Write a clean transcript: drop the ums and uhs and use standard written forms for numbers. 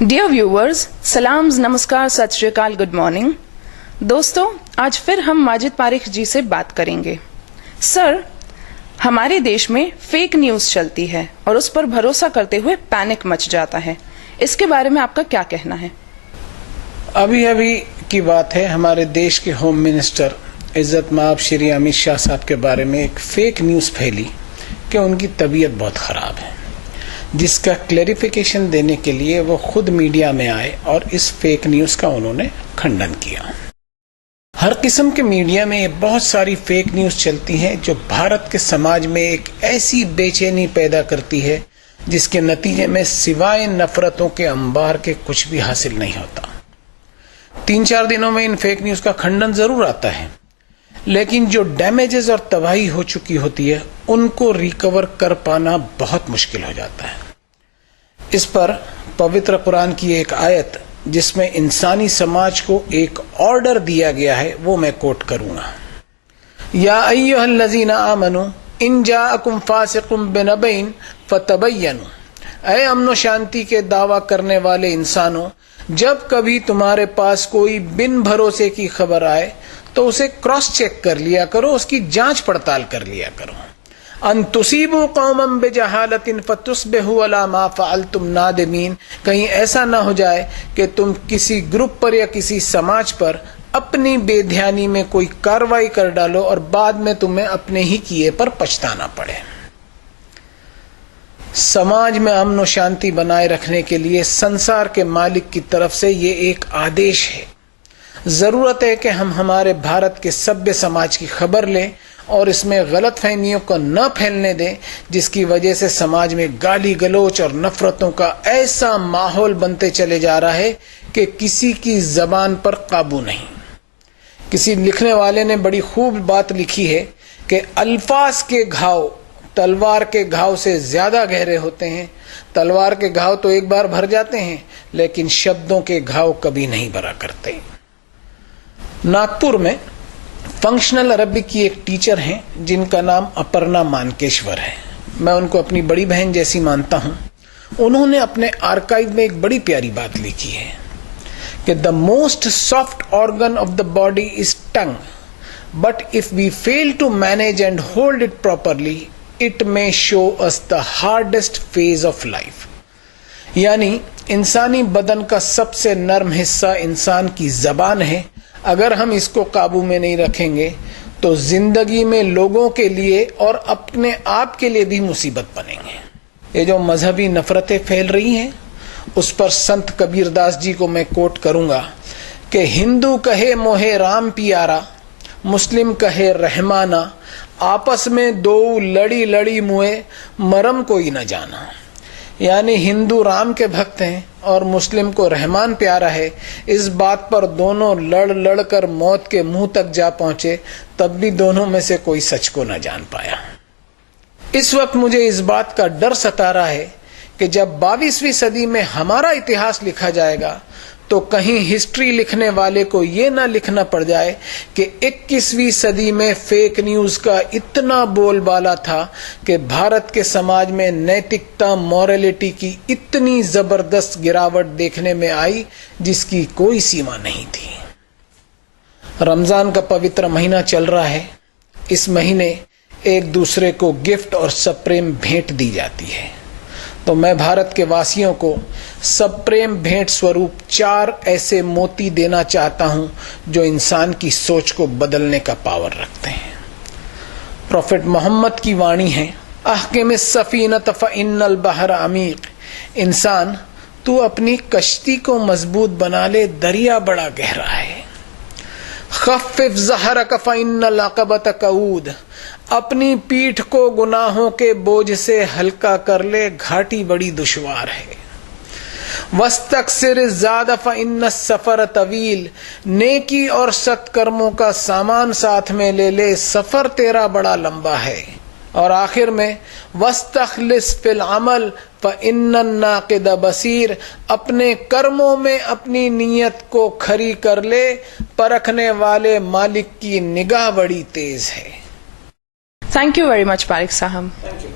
Dear viewers, Psalms, नमस्कार, सत श्री अकाल, गुड मॉर्निंग। दोस्तों, आज फिर हम माजिद पारिख जी से बात करेंगे। सर, हमारे देश में फेक न्यूज चलती है और उस पर भरोसा करते हुए पैनिक मच जाता है। इसके बारे में आपका क्या कहना है? अभी अभी की बात है, हमारे देश के होम मिनिस्टर इज्जत माब श्री अमित शाह साहब के बारे में एक फेक न्यूज फैली कि उनकी तबीयत बहुत खराब है, जिसका क्लैरिफिकेशन देने के लिए वो खुद मीडिया में आए और इस फेक न्यूज का उन्होंने खंडन किया। हर किस्म के मीडिया में बहुत सारी फेक न्यूज चलती हैं जो भारत के समाज में एक ऐसी बेचैनी पैदा करती है जिसके नतीजे में सिवाय नफरतों के अंबार के कुछ भी हासिल नहीं होता। 3-4 दिनों में इन फेक न्यूज का खंडन जरूर आता है, लेकिन जो डैमेजेस और तबाही हो चुकी होती है उनको रिकवर कर पाना बहुत मुश्किल हो जाता है। इस पर पवित्र कुरान की एक आयत जिसमें इंसानी समाज को एक ऑर्डर दिया गया है, वो मैं कोट करूंगा। या अय्युहल्लज़ीना आमनू इन जाअकुम फासिकुम बिनबइन फतबय्यनु। ऐ अमन शांति के दावा करने वाले इंसानों, जब कभी तुम्हारे पास कोई बिन भरोसे की खबर आए तो उसे क्रॉस चेक कर लिया करो, उसकी जांच पड़ताल कर लिया करो। अन तुसीबू कौमम बिजहालतिन फतुस्बिहू अला मा फअलतुम नादिमीन। कहीं ऐसा ना हो जाए कि तुम किसी ग्रुप पर या किसी समाज पर अपनी बेध्यानी में कोई कार्रवाई कर डालो और बाद में तुम्हें अपने ही किए पर पछताना पड़े। समाज में अमन और शांति बनाए रखने के लिए संसार के मालिक की तरफ से ये एक आदेश है। जरूरत है कि हम हमारे भारत के सभ्य समाज की खबर लें और इसमें गलत फहमियों को न फैलने दें, जिसकी वजह से समाज में गाली गलोच और नफरतों का ऐसा माहौल बनते चले जा रहा है कि किसी की जबान पर काबू नहीं। किसी लिखने वाले ने बड़ी खूब बात लिखी है कि अल्फाज के घाव तलवार के घाव से ज्यादा गहरे होते हैं। तलवार के घाव तो एक बार भर जाते हैं, लेकिन शब्दों के घाव कभी नहीं भरा करते। नागपुर में फंक्शनल अरबिक की एक टीचर हैं जिनका नाम अपर्णा मानकेश्वर है। मैं उनको अपनी बड़ी बहन जैसी मानता हूं। उन्होंने अपने आर्काइव में एक बड़ी प्यारी बात लिखी है कि the most soft organ of the body is tongue, but if we fail to manage and hold it properly it may show us the hardest phase of life. यानी इंसानी बदन का सबसे नर्म हिस्सा इंसान की जबान है। अगर हम इसको काबू में नहीं रखेंगे तो जिंदगी में लोगों के लिए और अपने आप के लिए भी मुसीबत बनेंगे। ये जो मजहबी नफरतें फैल रही हैं, उस पर संत कबीरदास जी को मैं कोट करूंगा कि हिंदू कहे मोहे राम पियारा, मुस्लिम कहे रहमाना, आपस में दो लड़ी लड़ी मुए, मरम कोई न जाना। यानी हिंदू राम के भक्त हैं और मुस्लिम को रहमान प्यारा है। इस बात पर दोनों लड़ लड़ कर मौत के मुंह तक जा पहुंचे, तब भी दोनों में से कोई सच को न जान पाया। इस वक्त मुझे इस बात का डर सता रहा है कि जब 22वीं सदी में हमारा इतिहास लिखा जाएगा तो कहीं हिस्ट्री लिखने वाले को ये ना लिखना पड़ जाए कि 21वीं सदी में फेक न्यूज का इतना बोलबाला था कि भारत के समाज में नैतिकता, मॉरलिटी की इतनी जबरदस्त गिरावट देखने में आई जिसकी कोई सीमा नहीं थी। रमजान का पवित्र महीना चल रहा है। इस महीने एक दूसरे को गिफ्ट और सप्रेम भेंट दी जाती है, तो मैं भारत के वासियों को सप्रेम भेंट स्वरूप 4 ऐसे मोती देना चाहता हूं जो इंसान की सोच को बदलने का पावर रखते हैं। प्रॉफेट मोहम्मद की वाणी है, अहकिम सफीनत फइन्नल बहर अमीक। इंसान, तू अपनी कश्ती को मजबूत बना ले, दरिया बड़ा गहरा है। खफ्फिफ ज़हरक फइन्नल अक़बत कऊद। अपनी पीठ को गुनाहों के बोझ से हल्का कर ले, घाटी बड़ी दुश्वार है। वस्तक्सिर ज़ाद फइन्न सफर तवील। नेकी और सत्कर्मों का सामान साथ में ले ले, सफर तेरा बड़ा लंबा है। और आखिर में वस्तखलिस फिल अमल फइन्न नाक़िद बसीर। अपने कर्मों में अपनी नीयत को खरी कर ले, परखने वाले मालिक की निगाह बड़ी तेज है। Thank you very much Parikh साहब। Thank you.